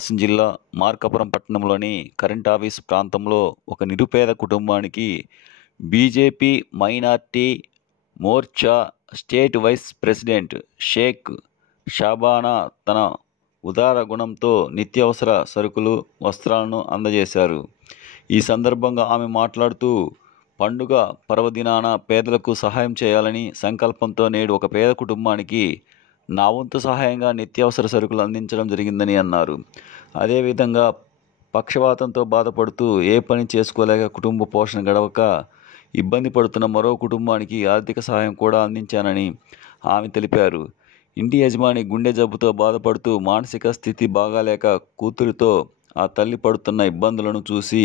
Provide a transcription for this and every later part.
ప్రకాశం జిల్లా మార్కాపురం పట్టణంలోని current office ప్రాంతంలో ఒక నిరుపేద కుటుంబానికి BJP minority Morcha state vice president Sheikh Shabana తన ఉదార గుణంతో నిత్యావసర సరుకులు, వస్త్రాలను అందజేశారు. ఈ సందర్భంగా ఆమె మాట్లాడుతూ, పండుగ పర్వదినాన పేదలకు సహాయం చేయాలని సంకల్పంతో నేడు ఒక పేద కుటుంబానికి నా వంతు సహాయంగా నిత్యావసర సరుకులు అందించడం జరిగిందని అన్నారు. అదేవిధంగా పక్షవాతంతో బాధపడుతూ ఏ పని చేసుకోలేక కుటుంబ పోషణ గడవక ఇబ్బంది పడుతున్న మరో కుటుంబానికి ఆర్థిక సహాయం కూడా అందించానని ఆమె తెలిపారు. ఇంటి యజమాని గుండె జబ్బుతో బాధపడుతూ మానసిక స్థితి బాగాలేక కూతురితో ఆ తల్లి పడుతున్న ఇబ్బందులను చూసి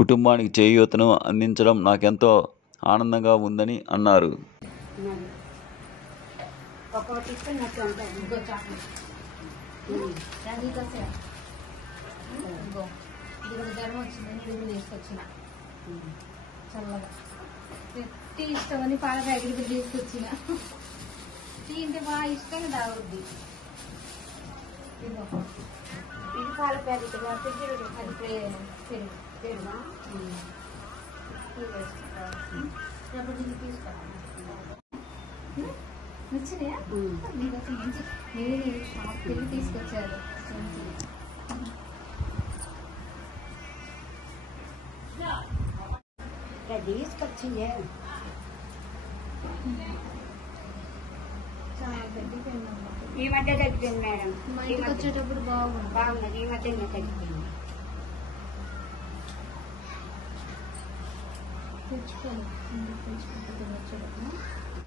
కుటుంబానికి చేయూతను అందించడం నాకెంతో ఆనందంగా ఉందని అన్నారు. టీ ఇష్టమని పాల ప్యాకెట్ తీసుకొచ్చిన. టీ అంటే బాగా ఇష్టంగా తాగుద్ది. ఇది పాల ప్యాకెట్ అది పెరుగు నచ్చినాయా? మీకు ఒక మంచి నేను షాప్కి వెళ్ళి తీసుకొచ్చారు. తీసుకొచ్చిందే చాలా తగ్గిపోయింది. ఈ మధ్య తగ్గిపోయింది మేడం. మా ఇంటికి వచ్చేటప్పుడు బాగున్నది. ఈ మధ్య తగ్గిపోయింది. తెచ్చుకోండి.